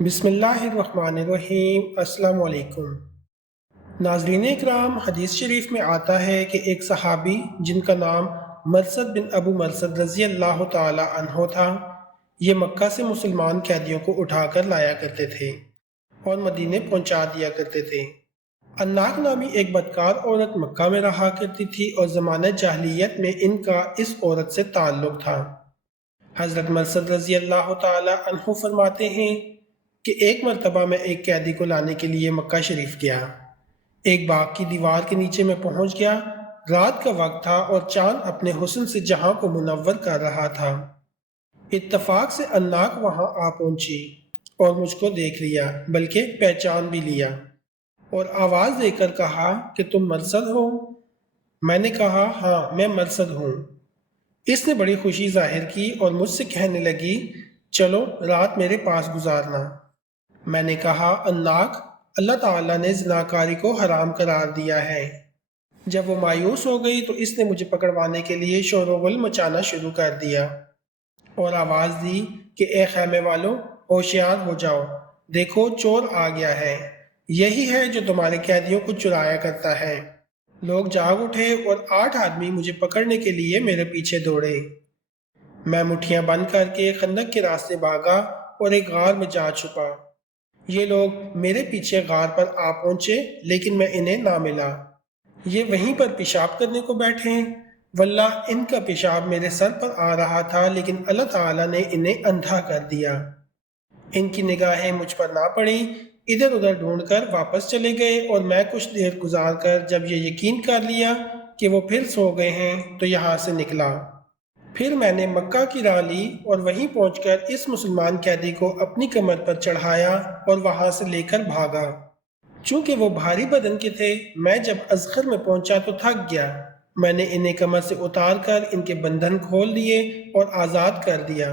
بسم اللہ الرحمن الرحیم۔ السلام علیکم ناظرین اکرام، حدیث شریف میں آتا ہے کہ ایک صحابی جن کا نام مرثد بن ابو مرثد رضی اللہ تعالی عنہ تھا، یہ مکہ سے مسلمان قیدیوں کو اٹھا کر لایا کرتے تھے اور مدینے پہنچا دیا کرتے تھے۔ اناق نامی ایک بدکار عورت مکہ میں رہا کرتی تھی اور زمانہ جاہلیت میں ان کا اس عورت سے تعلق تھا۔ حضرت مرثد رضی اللہ تعالی عنہ فرماتے ہیں کہ ایک مرتبہ میں ایک قیدی کو لانے کے لیے مکہ شریف گیا۔ ایک باغ کی دیوار کے نیچے میں پہنچ گیا۔ رات کا وقت تھا اور چاند اپنے حسن سے جہاں کو منور کر رہا تھا۔ اتفاق سے اناق وہاں آ پہنچی اور مجھ کو دیکھ لیا، بلکہ پہچان بھی لیا، اور آواز دے کر کہا کہ تم مرثد ہو؟ میں نے کہا ہاں، میں مرثد ہوں۔ اس نے بڑی خوشی ظاہر کی اور مجھ سے کہنے لگی چلو رات میرے پاس گزارنا۔ میں نے کہا اناق، اللہ تعالیٰ نے زناکاری کو حرام قرار دیا ہے۔ جب وہ مایوس ہو گئی تو اس نے مجھے پکڑوانے کے لیے شور و غل مچانا شروع کر دیا اور آواز دی کہ اے خیمے والوں، ہوشیار ہو جاؤ، دیکھو چور آ گیا ہے، یہی ہے جو تمہارے قیدیوں کو چرایا کرتا ہے۔ لوگ جاگ اٹھے اور 8 آدمی مجھے پکڑنے کے لیے میرے پیچھے دوڑے۔ میں مٹھیاں بند کر کے خندق کے راستے بھاگا اور ایک غار میں جا چھپا۔ یہ لوگ میرے پیچھے غار پر آ پہنچے، لیکن میں انہیں نہ ملا۔ یہ وہیں پر پیشاب کرنے کو بیٹھے۔ واللہ ان کا پیشاب میرے سر پر آ رہا تھا، لیکن اللہ تعالیٰ نے انہیں اندھا کر دیا۔ ان کی نگاہیں مجھ پر نہ پڑیں، ادھر ادھر ڈھونڈ کر واپس چلے گئے، اور میں کچھ دیر گزار کر جب یہ یقین کر لیا کہ وہ پھر سو گئے ہیں تو یہاں سے نکلا۔ پھر میں نے مکہ کی راہ لی اور وہیں پہنچ کر اس مسلمان قیدی کو اپنی کمر پر چڑھایا اور وہاں سے لے کر بھاگا۔ چونکہ وہ بھاری بدن کے تھے، میں جب ازخر میں پہنچا تو تھک گیا۔ میں نے انہیں کمر سے اتار کر ان کے بندھن کھول دیے اور آزاد کر دیا۔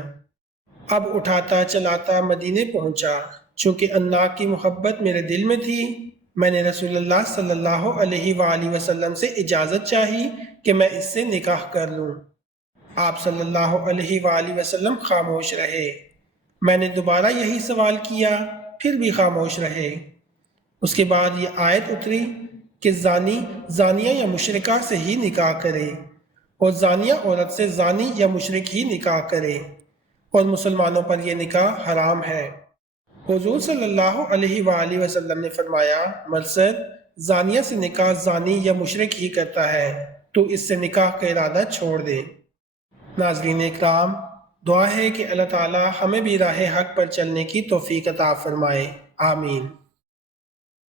اب اٹھاتا چلاتا مدینے پہنچا۔ چونکہ اناق کی محبت میرے دل میں تھی، میں نے رسول اللہ صلی اللہ علیہ وآلہ وسلم سے اجازت چاہی کہ میں اس سے نکاح کر لوں۔ آپ صلی اللہ علیہ وآلہ وسلم خاموش رہے۔ میں نے دوبارہ یہی سوال کیا، پھر بھی خاموش رہے۔ اس کے بعد یہ آیت اتری کہ زانی زانیہ یا مشرکہ سے ہی نکاح کرے، اور زانیہ عورت سے زانی یا مشرک ہی نکاح کرے، اور مسلمانوں پر یہ نکاح حرام ہے۔ حضور صلی اللہ علیہ وآلہ وسلم نے فرمایا، مرثد زانیہ سے نکاح زانی یا مشرک ہی کرتا ہے، تو اس سے نکاح کا ارادہ چھوڑ دے۔ ناظرین اکرام، دعا ہے کہ اللہ تعالی ہمیں بھی راہ حق پر چلنے کی توفیق عطا فرمائے، آمین۔